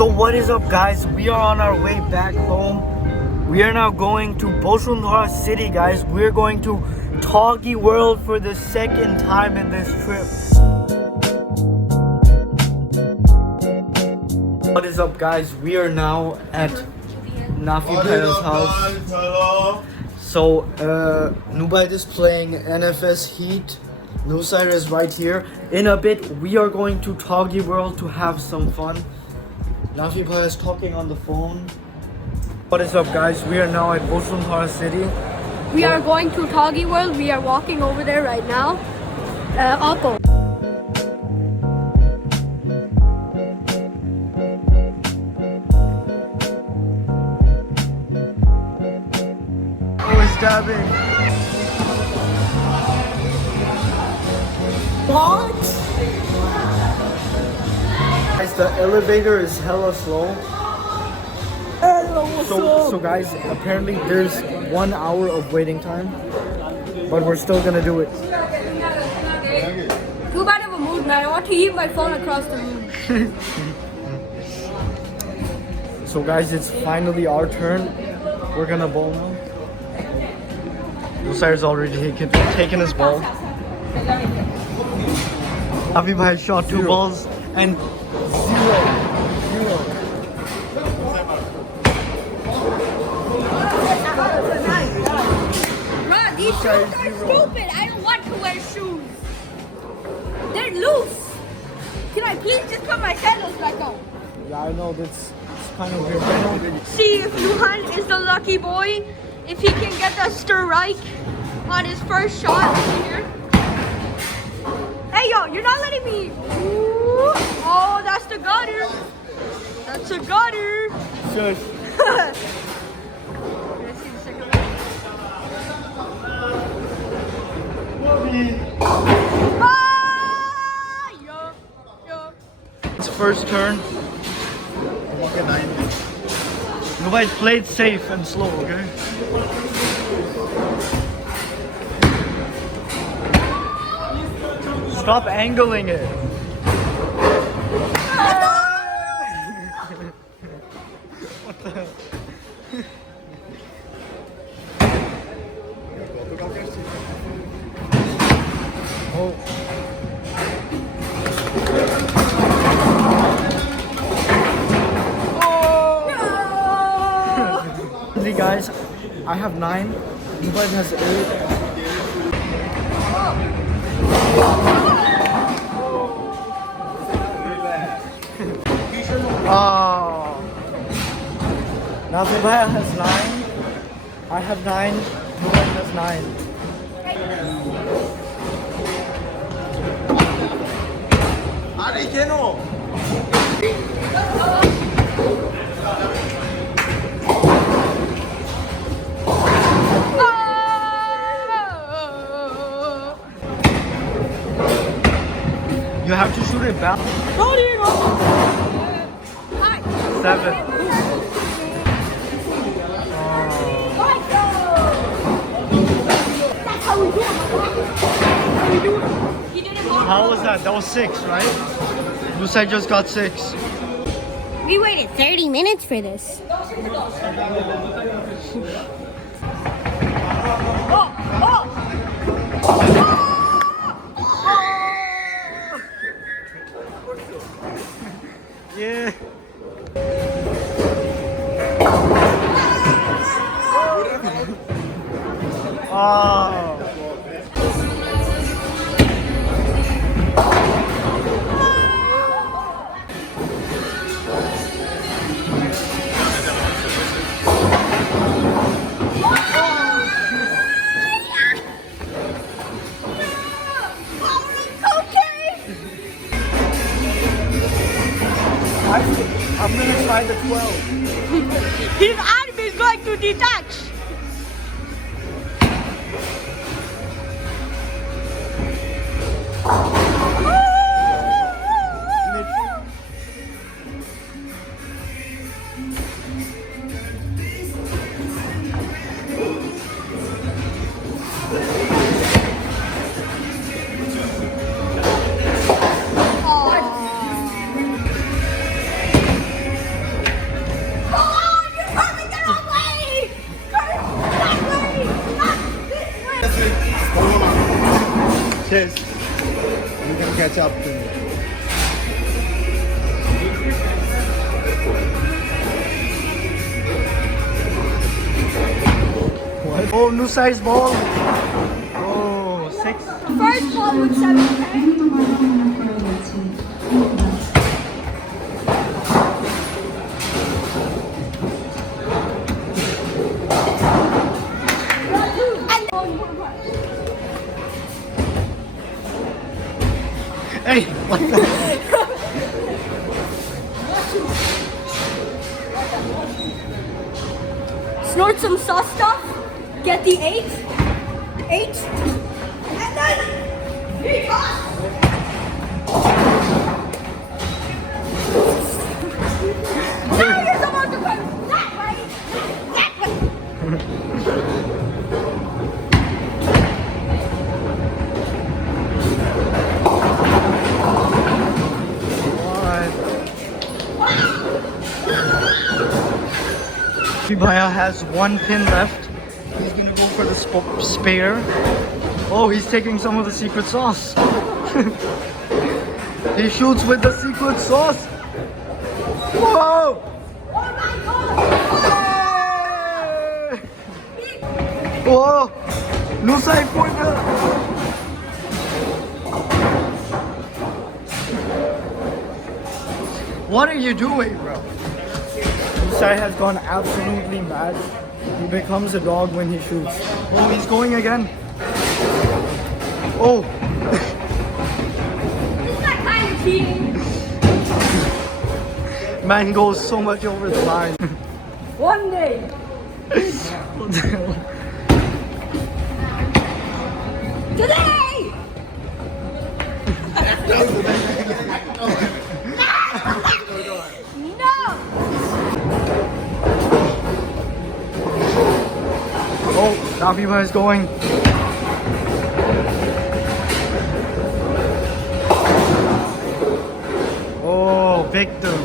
So what is up, guys? We are on our way back home. We are now going to Bashundhara City, guys. We're going to Toggi World for the second time in this trip. What is up, guys? We are now at Nafi Bhai's house. Hello. So Nubaid is playing NFS Heat. Nusair is right here. In a bit, we are going to Toggi World to have some fun. Nafi Bhai is talking on the phone. What is up, guys? We are now at Bashundhara City. We are going to Toggi World. We are walking over there right now. Alco. Oh, he's dabbing. What? Guys, the elevator is hella slow. So guys, apparently there's 1 hour of waiting time, but we're still gonna do it. Too bad of a mood, man. I want to eat my phone across the room. So guys, it's finally our turn. We're gonna bowl now. Nusair's already taken his ball. Nafi Bhai shot 2 balls and zero. Bruh, these shoes are stupid. I don't want to wear shoes. They're loose. Can I please just put my sandals back on? Yeah, I know it's kind of weird. See if Luhan is the lucky boy. If he can get that strike on his first shot here. Hey, yo, you're not letting me. Ooh. Oh, that's the gutter. That's a gutter. Shush. It's first turn. Nobody played safe and slow, okay? Stop angling it. What the hell? Oh. See, guys, I have 9. Nubaid has 8. Oh. Nafi Bhai has 9. I have 9. Nubaid has 9. You have to shoot it back. 7. That's how we do it. How was that? That was 6, right? Nusair just got 6. We waited 30 minutes for this. Yeah. Oh. I'm gonna try the 12. His arm is going to detach. Oh, new size ball. Oh, 6. First ball with 7, okay? Hey, what the? Snort some sauce stuff. Get the 8. 8. And then he toss. Now you're supposed to go that way. That way. Bhaiya has 1 pin left. He's gonna go for the spare. Oh, he's taking some of the secret sauce. He shoots with the secret sauce. Whoa! Oh my god! Whoa! No side pointer. What are you doing, bro? Sai has gone absolutely mad. He becomes a dog when he shoots. Oh, he's going again. Oh. Isn't that kind of cheating? Man goes so much over the line. One day. Today! No! Oh, Nafiba is going. Oh, victim.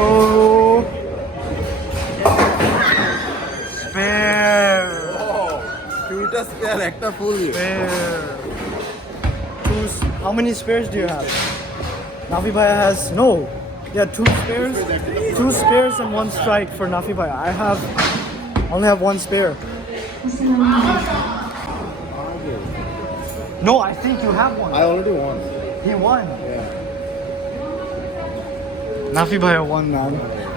Oh. Spare. Two spare, একটা full. Spare. How many spares do you have? Nafi Bhaiya has Yeah, 2 spares. 2 spares and 1 strike for Nafi Bhaiya. I only have 1 spare. No, I think you have 1. I already won. He won. Yeah. Nafi Bhaiya won, man.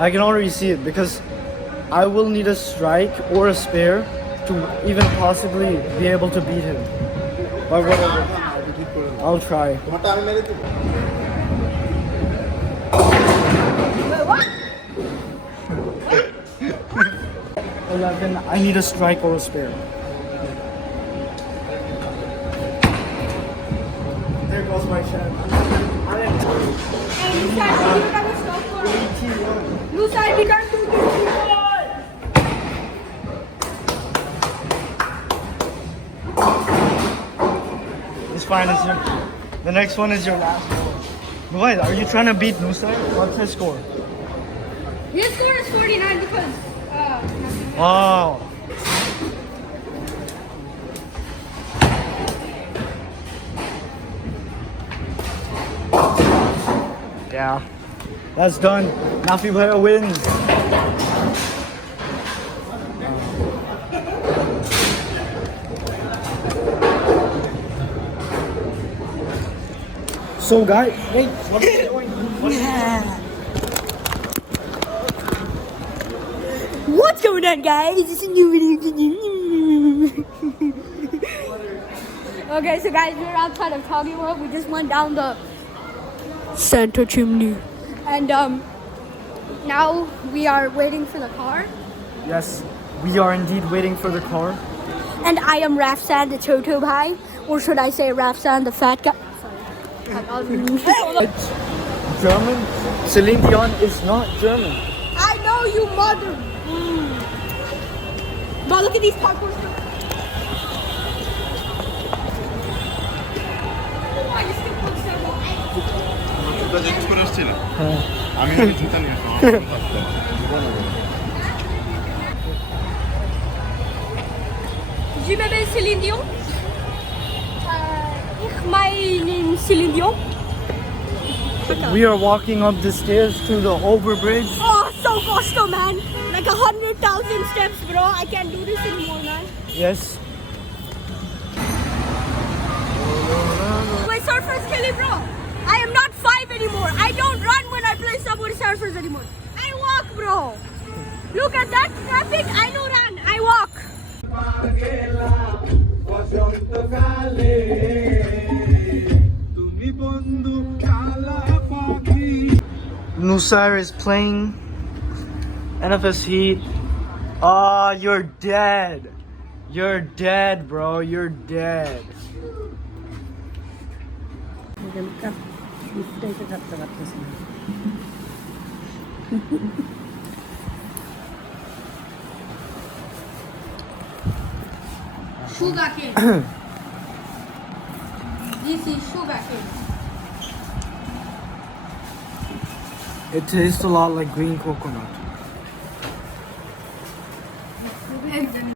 I can already see it because I will need a strike or a spare to even possibly be able to beat him. But whatever. I'll try. তোমারটা আমি মেরে দেব। Wait, what? 11. I need a strike or a spare. There goes my chance. Hey, Lucy, you got a stop for it. Lucy, we can't do this. It's fine. The next one is your last one. What? Are you trying to beat Nusai? What's his score? His score is 49 because, Oh. Yeah. That's done. Nafi Bhaiya wins. So guys, wait, what are you doing? what's going on, guys? It's a new video. Okay, so guys, we're outside of Toggi World. We just went down the Santa chimney. And now we are waiting for the car. Yes, we are indeed waiting for the car. And I am Rafsan, the Toto Bhai. Or should I say Rafsan, the fat guy? Sorry. German? Celine Dion is not German. I know you, mother. But look at these parkour stuff. জুতা জিজ্ঞেস করে আসছি না আমি জুতা নিয়ে আসলাম Je m'appelle Céline Dion. Ich meine Céline Dion. We are walking up the stairs to the overbridge. Oh, so costo, man. like 100,000 steps, bro. I can't do this anymore, man. Yes. My surfer's killing, bro. I am not 5 anymore. I don't run when I play Subway Surfers anymore. I walk, bro. Look at that traffic. I don't run. I walk. Nusair is playing NFS Heat. Oh, you're dead. You're dead, bro. You're dead. Sugar cane. This is sugar It tastes a lot like green coconut. cane.